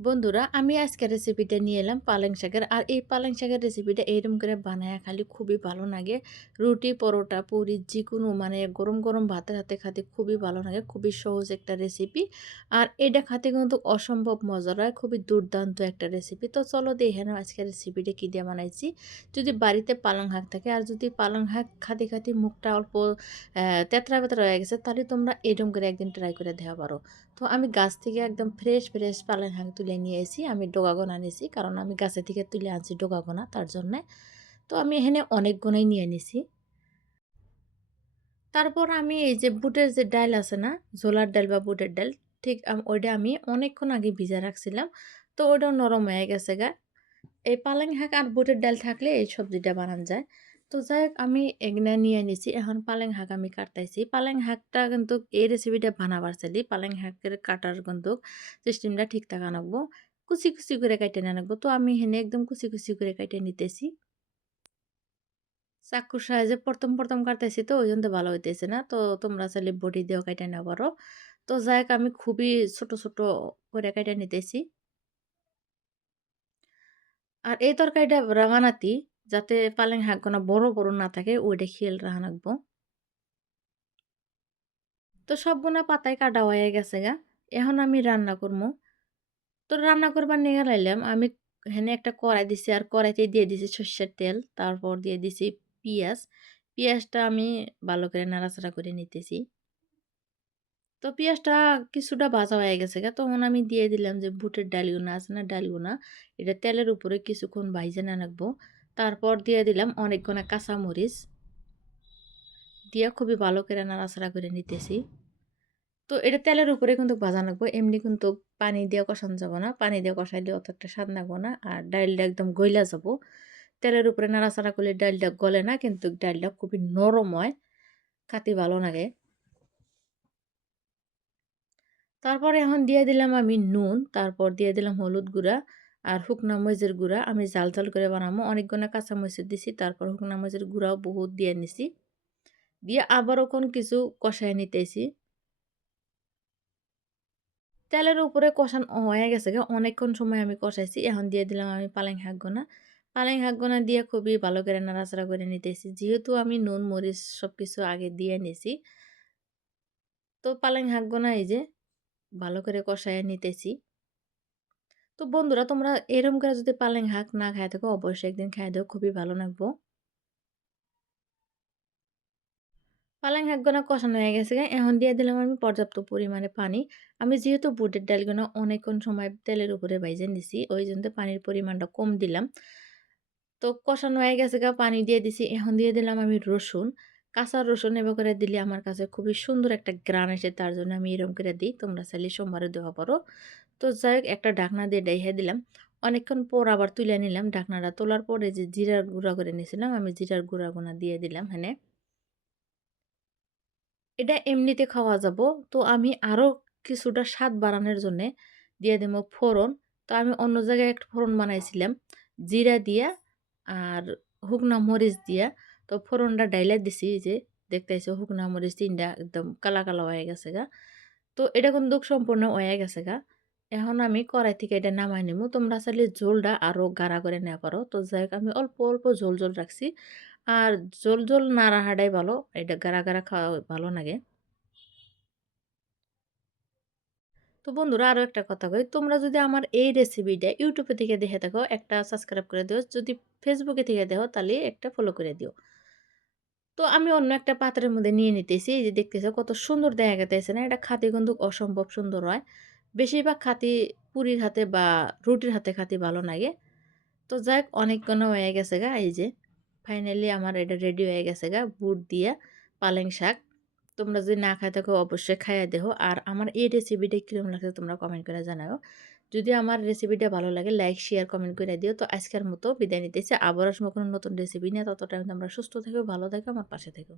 বন্ধুরা, আমি আজকে রেসিপিটা নিয়ে এলাম পালং শাকের। আর এই পালং শাকের রেসিপিটা এরকম করে বানায়া খালি খুবই ভালো লাগে। রুটি, পরোটা, পুরি যেকোনো মানে গরম গরম ভাতের সাথে খেতে খুবই ভালো লাগে। খুবই সহজ একটা রেসিপি। আর এটা খেতে কিন্তু অসম্ভব মজার হয়। খুবই দুর্দান্ত একটা রেসিপি। তো চলো দেখে নাও আজকের রেসিপিটা কী দিয়ে বানাইছি। যদি বাড়িতে পালং শাক থাকে আর যদি পালং শাক খাতে খাতে মুখটা অল্প তেতরা বেতরা হয়ে গেছে, তাহলে তোমরা এরকম করে একদিন ট্রাই করে দেওয়া পারো। তো আমি গাছ থেকে একদম ফ্রেশ ফ্রেশ পালং শাক তুলে নিয়ে এসেছি। আমি ডোকাগোনা নিয়েছি, কারণ আমি গাছে থেকে তুলে আনছি ডোকাগোনা, তার জন্যে। তো আমি এখানে অনেক গোনাই নিয়ে নিছি। তারপর আমি এই যে বুটের যে ডাল আছে না, ছোলার ডাল বা বুটের ডাল, ঠিক ওইটা আমি অনেকক্ষণ আগে ভিজা রাখছিলাম। তো ওইটাও নরম হয়ে গেছে গা। এই পালং শাক আর বুটের ডাল থাকলে এই সবজিটা বানানো যায়। তো যাই হোক, আমি এগুলা নিয়ে নিছি। এখন পালং শাক আমি কাটতেছি। পালং শাকটা কিন্তু এই রেসিপিটা বানাবার চাইলে পালং শাকের কাটার কিন্তু সিস্টেমটা ঠিকঠাক আনাকবো। কুচি কুচি করে কাটে আনাকবো। তো আমি এখানে একদম কুচি কুচি করে কাটে নিতেছি। চাকুর সাহায্যে প্রথম প্রথম কাটতেছি, তো ওই জন্য ভালো হইতেছে না। তো তোমরা চাইলে বটি দিয়েও কাটে নেওয়া পারো। তো যাই হোক, আমি খুবই ছোট ছোট করে কাটে নিতেছি। আর এই তরকারিটা রাঙানাতি, যাতে পালেং শাকগুনা বড় বড় না থাকে ওইটা খেয়াল রাখা লাগবো। তো সবগুনা পাতায় কাটা হয়ে গেছে গা। এখন আমি রান্না করবো। তো রান্না করবার নিয়ে লাইলাম আমি। এখানে একটা কড়াই দিছি, আর কড়াইতে দিয়ে দিছি সর্ষের তেল। তারপর দিয়ে দিছি পিঁয়াজ। পিঁয়াজটা আমি ভালো করে নাড়াচাড়া করে নিতেছি। তো পেঁয়াজটা কিছুটা ভাজা হয়ে গেছে গা, তখন আমি দিয়ে দিলাম যে বুটের ডালগুনা আছে না, ডালগুনা এটা তেলের উপরে কিছুক্ষণ ভাইজে না রাখবো। তারপর দিয়ে দিলাম অনেকগুনা কাঁচামরিচ, দিয়ে খুবই ভালো করে নাড়াচাড়া করে নিতেছি। তো এটা তেলের উপরে কিন্তু ভাজা রাখবো, এমনি কিন্তু পানি দিয়ে কষানো যাবো না। পানি দিয়ে কষাইলে অত একটা স্বাদ লাগবো না, আর ডালটা একদম গইলা যাব। তেলের উপরে নাড়াচাড়া করলে ডালটা গলে না, কিন্তু ডালটা খুবই নরম হয়, খাতে ভালো লাগে। তারপরে এখন দিয়ে দিলাম আমি নুন, তারপর দিয়ে দিলাম হলুদ গুঁড়া আর শুকনা মরিচের গুঁড়া। আমি জাল জাল করে বানাবো, অনেকগুলো কাঁচা মরিচ দিছি, তারপর শুকনা মরিচের গুঁড়াও বহুত দিয়ে নিছি। দিয়ে আবারও কোন কিছু কষায় নিতেছি। তেলের উপরে কষানো হয়ে গেছে গে, অনেকক্ষণ সময় আমি কষাইছি। এখন দিয়ে দিলাম আমি পালেং শাকগুনা। পালেং শাকগুনা দিয়ে খুবই ভালো করে নাড়াচাড়া করে নিতেছি, যেহেতু আমি নুন মরিচ সবকিছু আগে দিয়ে নিছি। তো পালেং শাকগুনা এই যে ভালো করে কষায় নিতেছি। তো বন্ধুরা, তোমরা এরকম করে যদি পালেং শাক না খায় থাকো, অবশ্যই একদিন খায় দিও, খুবই ভালো লাগবো। পালেং শাকগুনা কষানো হয়ে গেছে গা, এখন দিয়ে দিলাম আমি পর্যাপ্ত পরিমাণে পানি। আমি যেহেতু বুটের ডালগুনা অনেকক্ষণ সময় তেলের উপরে ভাইজে নিছি, ওই জন্য পানির পরিমাণটা কম দিলাম। তো কষানো হয়ে গেছে গা, পানি দিয়ে দিছি। এখন দিয়ে দিলাম আমি রসুন। কাঁচা রসুন এবার করে দিলে আমার কাছে খুবই সুন্দর একটা ঘ্রাণ আসে, তার জন্য আমি এরকম করে দিই। তোমরা চাইলে সোমবারে দেওয়া পারো। তো যাই হোক, একটা ঢাকনা দিয়ে ডাইখা দিলাম। অনেকক্ষণ পর আবার তুলে নিলাম। ঢাকনাটা তোলার পরে যে জিরার গুঁড়া করে নিয়েছিলাম, আমি জিরার গুঁড়া দিয়ে দিলাম হ্যাঁ। এটা এমনিতে খাওয়া যাব। তো আমি আরো কিছুটা স্বাদ বাড়ানোর জন্যে দিয়ে দেব ফোড়ন। তো আমি অন্য জায়গায় একটা ফোড়ন বানাইছিলাম জিরা দিয়া আর শুকনা মরিচ দিয়া। তো ফোড়নটা ডাইলা দিছি, এই যে দেখতেছো শুকনা মরিচ ৩ টা একদম কালা কালা হয়ে গেছে গা। তো এটা কিন্তু সম্পূর্ণ হয়ে গেছে গা। এখন আমি কড়াই থেকে এটা নামাই নিবো। তোমরা চাইলে ঝোলটা আরো গাঢ়া করে নেওয়া পারো। তো যাই হোক, আমি অল্প অল্প ঝোল ঝোল রাখছি। আর ঝোল ঝোল না রাখাটাই ভালো, এটা গাঢ়া গাঢ়া খাওয়া ভালো লাগে। তো বন্ধুরা, আরো একটা কথা কই, তোমরা যদি আমার এই রেসিপিটা ইউটিউবে থেকে দেখে থাকো, একটা সাবস্ক্রাইব করে দিও। যদি ফেসবুকে থেকে দেখো, তাহলে একটা ফলো করে দিও। তো আমি অন্য একটা পাত্রের মধ্যে নিয়ে নিতেছি। এই যে দেখতেছো কত সুন্দর দেখা যাইতেছে না? এটা খাতে কিন্তু অসম্ভব সুন্দর হয়। বেশিরভাগ খাতি পুরির হাতে বা রুটির হাতে খাতে ভালো লাগে। তো যাক, অনেকক্ষণ হয়ে গেছে গা। এই যে ফাইনালি আমার এটা রেডি হয়ে গেছে গা, বুট দিয়া পালেং শাক। তোমরা যদি না খায় থাকো, অবশ্যই খাইয়া দেখো। আর আমার এই রেসিপিটা কিরকম লাগছে তোমরা কমেন্ট করে জানাও। যদি আমার রেসিপিটা ভালো লাগে, লাইক শেয়ার কমেন্ট করে দিও। তো আজকের মতো বিদায় নিতেছি, আবার আসবো কোনো নতুন রেসিপি নিয়ে। ততটা তোমরা সুস্থ থেকো, ভালো থেকো, আমার পাশে থেকো।